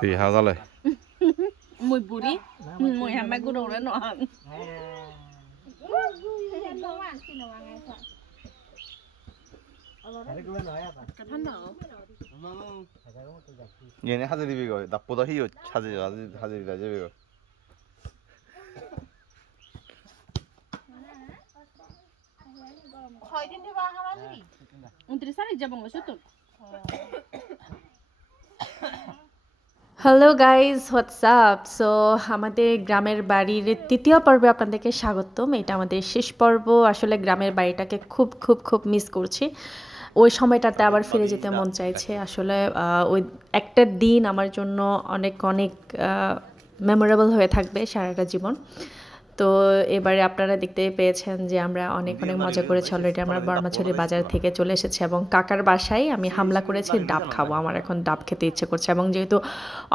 thì hao ra lại mùi bùi mùi hàm mai cô đồ đó nọ 얘네 하드리 이거 나보다 희요 하드리 라제 이거 hello guys WhatsApp so আমাদের গ্রামের বাড়ির তৃতীয় পর্বে আপনাদেরকে স্বাগতম। এটা আমাদের শেষ পর্ব। আসলে গ্রামের বাড়িটাকে খুব খুব খুব মিস করছি। ওই সময়টাতে আবার ফিরে যেতে মন চাইছে। আসলে ওই একটা দিন আমার জন্য অনেক অনেক মেমোরেবল হয়ে থাকবে সারাটা জীবন। তো এবারে আপনারা দেখতে পেয়েছেন যে আমরা অনেক অনেক মজা করেছি। অলরেডি আমরা বর্মাছড়ি বাজার থেকে চলে এসেছি এবং কাকার বাসায় আমি হামলা করেছি ডাব খাবো। আমার এখন ডাব খেতে ইচ্ছে করছে এবং যেহেতু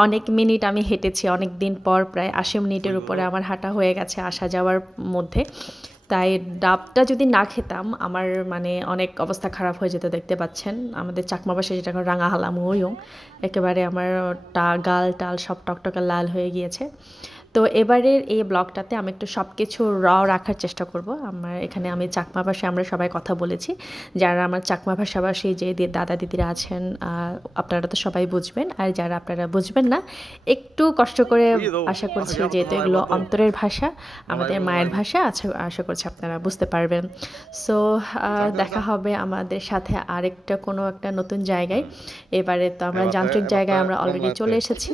অনেক মিনিট আমি হেঁটেছি, অনেক দিন পর প্রায় ৮০ মিনিটের উপরে আমার হাঁটা হয়ে গেছে আসা যাওয়ার মধ্যে, তাই ডাবটা যদি না খেতাম আমার মানে অনেক অবস্থা খারাপ হয়ে যেত। দেখতে পাচ্ছেন আমাদের চাকমা বাসায় যেটা এখন রাঙা হালাম ওইও একেবারে আমার গাল টাল সব টকটকে লাল হয়ে গিয়েছে। তো এবারের এই ব্লগটাতে আমি একটু সব কিছু রাখার চেষ্টা করব। এখানে আমি চাকমা ভাষায় আমরা সবাই কথা বলেছি। যারা আমার চাকমা ভাষাভাষী যে দাদা দিদিরা আছেন আপনারা তো সবাই বুঝবেন, আর যারা আপনারা বুঝবেন না একটু কষ্ট করে আশা করছি, যেহেতু এগুলো অন্তরের ভাষা, আমাদের মায়ের ভাষা, আশা করছি আপনারা বুঝতে পারবেন। সো দেখা হবে আমাদের সাথে আরেকটা কোনো একটা নতুন জায়গায়। এবারে তো আমরা যান্ত্রিক জায়গায় আমরা অলরেডি চলে এসেছি।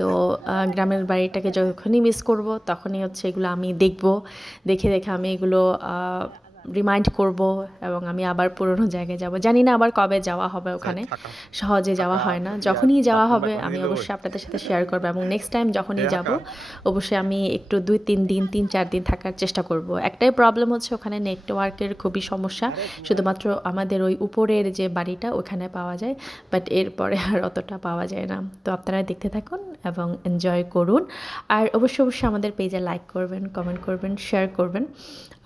তো গ্রামের বাড়িটাকে যখনই মিস করব তখনই হচ্ছে এগুলো আমি দেখব, দেখে দেখে আমি এগুলো রিমাইন্ড করব এবং আমি আবার পুরনো জায়গায় যাব। জানি না আবার কবে যাওয়া হবে, ওখানে সহজে যাওয়া হয় না। যখনই যাওয়া হবে আমি অবশ্যই আপনাদের সাথে শেয়ার করব এবং নেক্সট টাইম যখনই যাব অবশ্যই আমি একটু 2-3 দিন 3-4 দিন থাকার চেষ্টা করব। একটাই প্রবলেম হচ্ছে ওখানে নেটওয়ার্কের খুবই সমস্যা, শুধুমাত্র আমাদের ওই উপরের যে বাড়িটা ওখানে পাওয়া যায়, বাট এরপরে আর অতটা পাওয়া যায় না। তো আপনারা দেখতে থাকুন এবং এনজয় করুন, আর অবশ্যই অবশ্যই আমাদের পেজে লাইক করবেন, কমেন্ট করবেন, শেয়ার করবেন।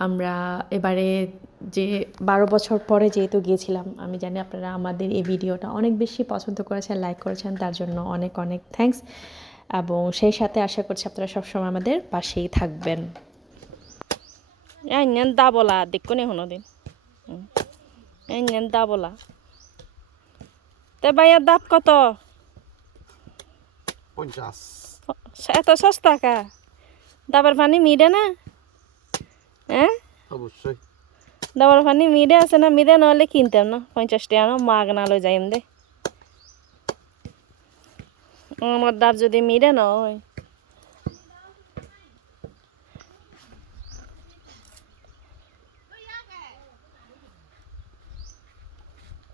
আমরা এবারে যে 12 বছর পরে যেহেতু গিয়েছিলাম, আমি জানি আপনারা আমাদের এই ভিডিওটা অনেক বেশি পছন্দ করেছেন, লাইক করেছেন, তার জন্য অনেক অনেক থ্যাঙ্কস। এবং সেই সাথে আশা করছি আপনারা সবসময় আমাদের পাশেই থাকবেন। দা বলা দেখো নি হনো দিন দা বলা তে ভাইয়ার দাম কত? 50 এত সস্তা কা? দাবার পানি মিডে না? হ্যাঁ অবশ্যই দাবার পানি মিডে আছে না? মিডে নহলে কিনতাম না। 50 টাকা না মাগনা লই যাইম দে। আমার দাব যদি মিডে নয়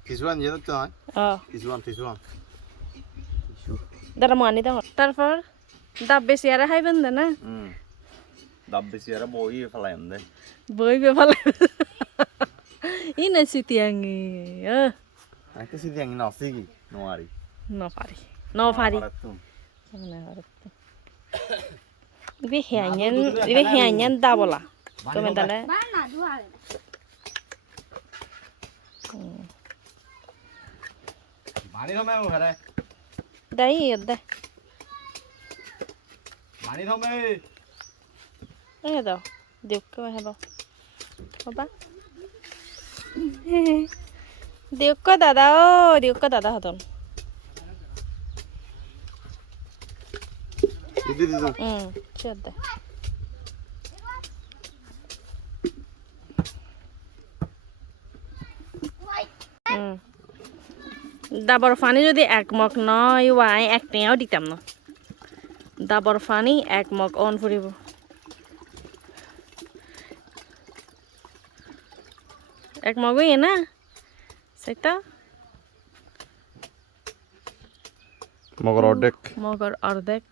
티수한 얘는 또 티수한 দাঁড়া মানি দাও। তারপর দাব বেশি আর খাইবেন না? ডাব বেশি আর বই ফেলাইম দে বই বে ভালো ইনা সিতিয়াঙ্গি আকে সিদি আঙ্গি নসিগি নোয়ারি নপারি ibe hianyan dabola তুমি তাহলে মানি ধমে ঘরে দাই দে মানি ধমে এই দাও দেখো হেব বাবা দেখো দাদা ও দেখো দাদা হতন দিদি চল দে দাবর ফানি যদি এক মগ নয় ওয়াই একটাও দিতাম না। দাবর ফানি এক মগ অন ফুরিব এক মগই না সেটা মগর অর্ধেক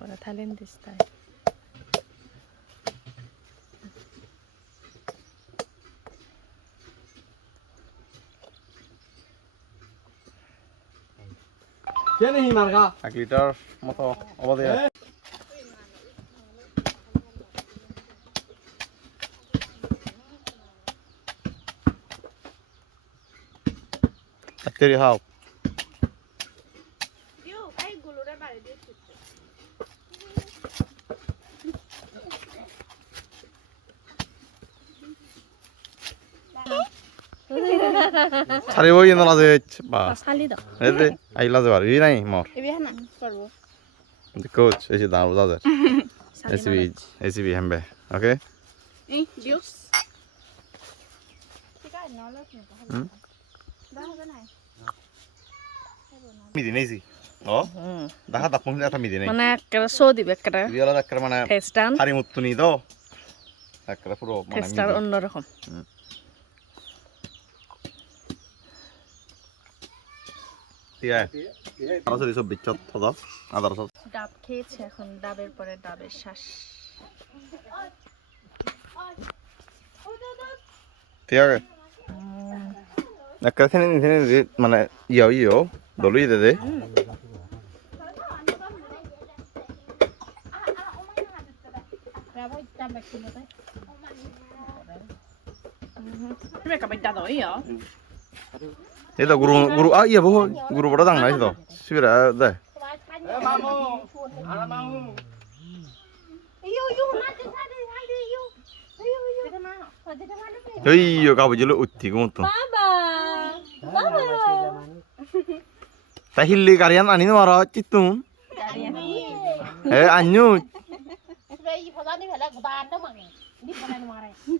ওরা থালেন দিস্তায় কেন হি মার্গা 1 লিটার মতো অবদে তেরি হাও ছাড়িব ইয়ে নলাজে বা খালি দাও এই যে আইলা যাবার ই নাই মর এবি না করবো কোচ এই যে দাও দাদা এসিবি হেমবে ওকে এই জুস মিদি নেইছি ও দেখা দা কোন এটা মিদি নেই মানে একটা শো দিবে একটা বিয়ালা একটা মানে টেস্টান হারি মুত্তুনি দাও একটা পুরো মানে টেস্টার অন্যরকম ঠিক আছে আর সব সব বিচ্ছত দাও আদার সব ডাব খেয়েছে এখন ডাবের পরে ডাবের শ্বাস ঠিক আছে একটা থেনে মানে ইয়ো দলুই দে itu guru iya boh guru pada tang itu sih deh iya kau baju uti kamu tuh tahili kalian ani nih marah citu anyu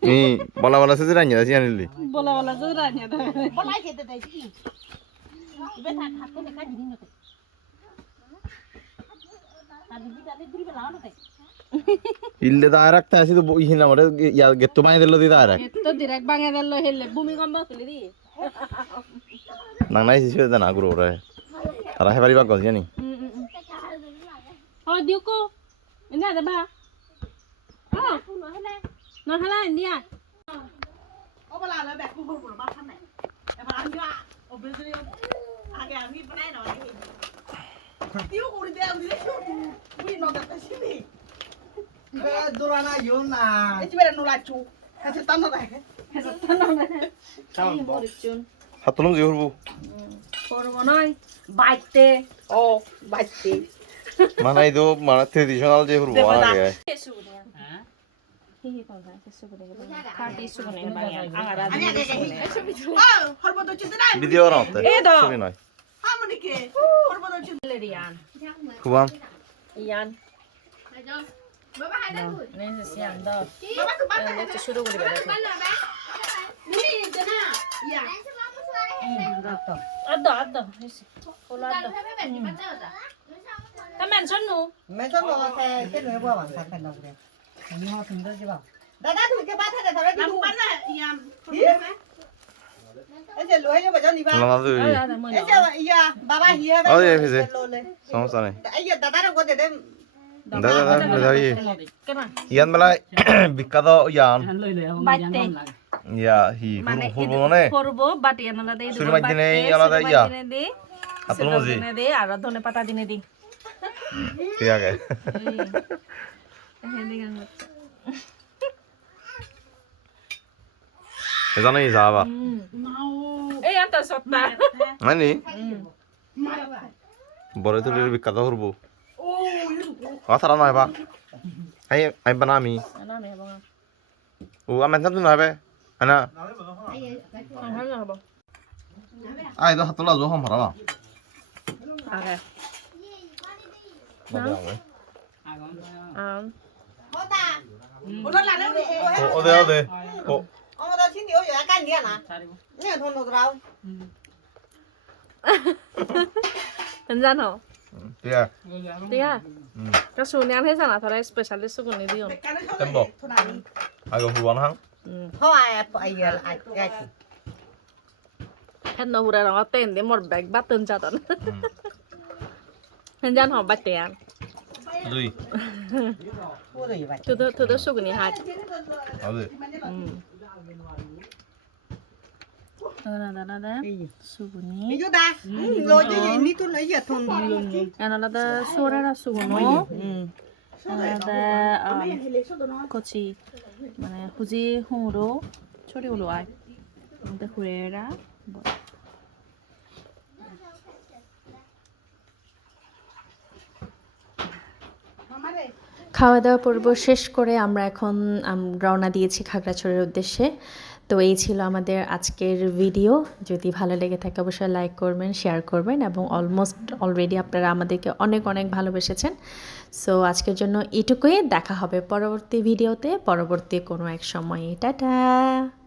nih bola sih ranya sih ani bola sebenarnya Ille direct আছে তো ইহিন আমারে ইয়া gate বানাই দিল দি direct তো direct বানাই দিল হেলে ভূমিকম্প তুলি দি না নাই সিসে না গুরু রে আর হে পারিবা গজ জানি ও দিউকো ইনা দেবা ও না হলা ইন্ডিয়া ও বলা না ব্যাক ফুল ফুল বা খানে এবার আমি ও বেজে আগে আমি বানাই না দিউ করে দে আমি দেখো তুই নদা শিনি Dorana yuna. Itu benar nulacu. Kasih tanah lah. Kasih tanah lah. Ini boricun. হাতলম জি হরবো করবো নয় বাইতে ও বাইতে মানে এই তো মানে ট্রেডিশনাল যে হরবো আগে ভিডিও রাতে ছবি নয় খুবাম ইয়ান Baba ada good. Ini siang dah. Baba kebakar. Kita suruh ke bawah. Ini jana. Ya. Ada. Kola ada. Kamu mention nu? Mention lo saya ke luar bawah saya nak deh. Ini mau tinggal di bawah. Dada tu ke bawah ada thara di. Kamu mana? Yang. Ese luar je baca ni bawah. না তো Ese iya baba hiya. Oh iya bisa. সমস্যা নেই Iya dada ro kode deh. দাদা দাঁড়িয়ে ইয়ান বেলা বিখ্যাত ইয়ান বাইতে ইয়া হি হরবো মানে করবো বাট ইয়ান আলাদা এই সুরি মাছ দিনে আলাদা ইয়া দে আতল মজি দিনে দে আর ধনে পাতা দিনে দি ঠিক আছে জানো ই যাবা এই আতা সত্তা মানে বড় তুলির বিখ্যাত হরবো কথাটা নহয় বা আই বানামি ও আমি জানো নহয় বে আনা আই তো হাতলা জো হম হারা আগে ওদে ও Ông đó xin điều gì cái gì à? Nghe thôn được đâu. জান হ ঠিক আছে দিয়া কা সুনিয়ান হে জানা থরা স্পেশালিস্ট গুনি দিও tembo ayo huluan hang Thôi ai ai হেন হুরা রঙ তেন দে মোর ব্যাগ বাতন জাতন হেন জান হ বাতেয়ান দুই Cô rồi vậy. তুদো সুগুনি হাত আদে দাদা সুগুনি Đi vô ta. Rồi chứ gì ní tôi lấy giờ thôn. এনালাদা সোরারা সুগুনো আলাদা কচি মানে হুজি হুঁড়ো ছড়ি উলো আয় আমাদের হুড়েরা খাওয়া দাওয়া পর্ব শেষ করে আমরা এখন রওনা দিয়েছি খাগড়াছড়ির উদ্দেশ্যে। তো তো এই ছিল আমাদের আজকের ভিডিও। যদি ভালো লেগে থাকে অবশ্যই লাইক করবেন, শেয়ার করবেন, এবং অলমোস্ট অলরেডি আপনারা আমাদেরকে অনেক অনেক ভালোবেসেছেন। সো আজকের জন্য এটুকুই। দেখা হবে পরবর্তী ভিডিওতে, পরবর্তী কোনো এক সময়ে। টাটা।